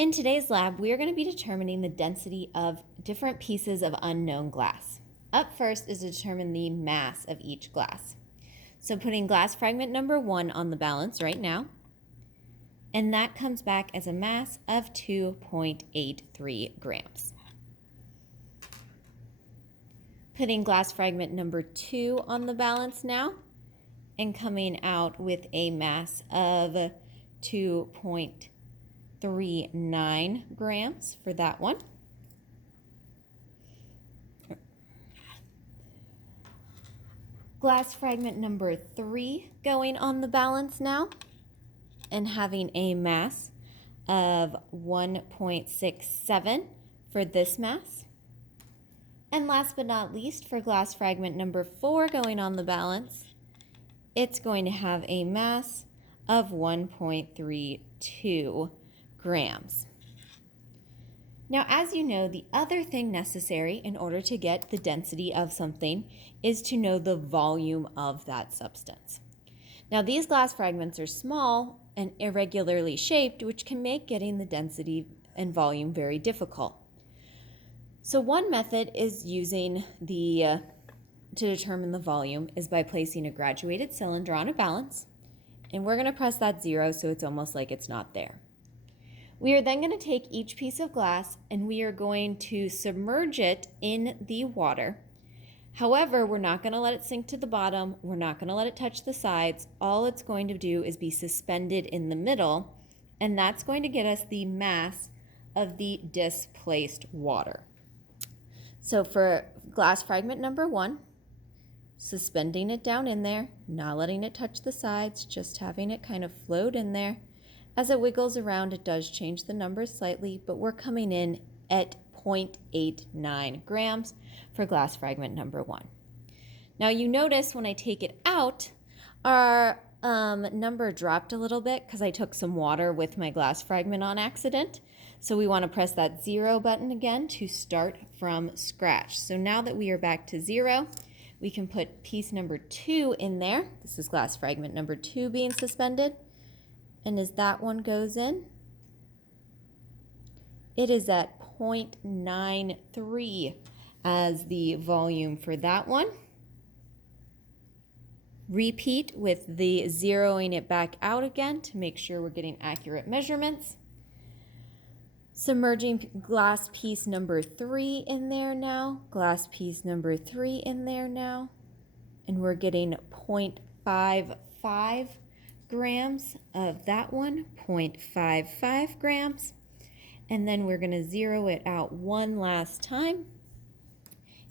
In today's lab, we are going to be determining the density of different pieces of unknown glass. Up first is to determine the mass of each glass. So putting glass fragment number 1 on the balance right now, and that comes back as a mass of 2.83 grams. Putting glass fragment number 2 on the balance now, and coming out with a mass of 2.39 grams for that one. Glass fragment number 3 going on the balance now and having a mass of 1.67 for this mass. And last but not least, for glass fragment number 4 going on the balance, it's going to have a mass of 1.32 grams. Now, as you know, the other thing necessary in order to get the density of something is to know the volume of that substance. Now, these glass fragments are small and irregularly shaped, which can make getting the density and volume very difficult. So one method is using to determine the volume is by placing a graduated cylinder on a balance, and we're going to press that 0 so it's almost like it's not there. We are then going to take each piece of glass and we are going to submerge it in the water. However, we're not going to let it sink to the bottom. We're not going to let it touch the sides. All it's going to do is be suspended in the middle, and that's going to get us the mass of the displaced water. So for glass fragment number 1, suspending it down in there, not letting it touch the sides, just having it kind of float in there. As it wiggles around, it does change the numbers slightly, but we're coming in at 0.89 grams for glass fragment number 1. Now you notice when I take it out, our number dropped a little bit because I took some water with my glass fragment on accident. So we want to press that 0 button again to start from scratch. So now that we are back to 0, we can put piece number 2 in there. This is glass fragment number 2 being suspended. And as that one goes in, it is at 0.93 as the volume for that one. Repeat with the zeroing it back out again to make sure we're getting accurate measurements. Submerging glass piece number 3 in there now, glass piece number 3 in there now, and we're getting 0.55 grams of that one, 0.55 grams, and then we're going to zero it out one last time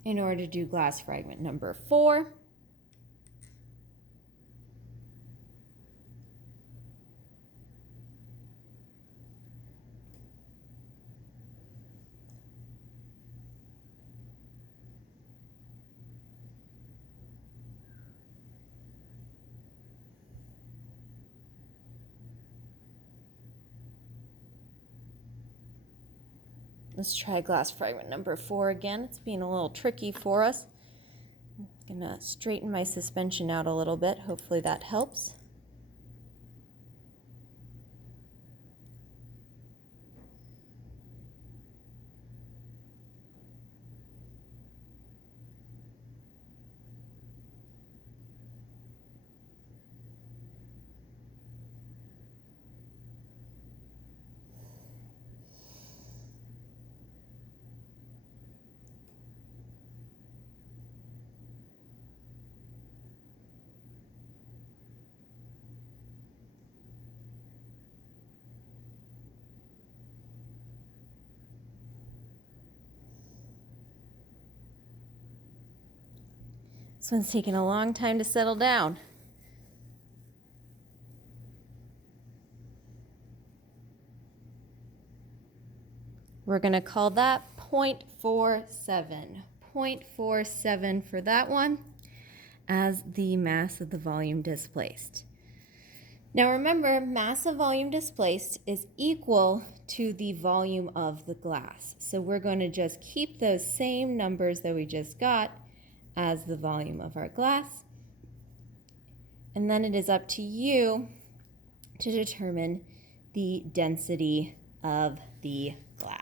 in order to do glass fragment number 4. Let's try glass fragment number 4 again. It's being a little tricky for us. I'm going to straighten my suspension out a little bit. Hopefully that helps. This one's taking a long time to settle down. We're going to call that 0.47. 0.47 for that one as the mass of the volume displaced. Now remember, mass of volume displaced is equal to the volume of the glass. So we're going to just keep those same numbers that we just got as the volume of our glass. And then it is up to you to determine the density of the glass.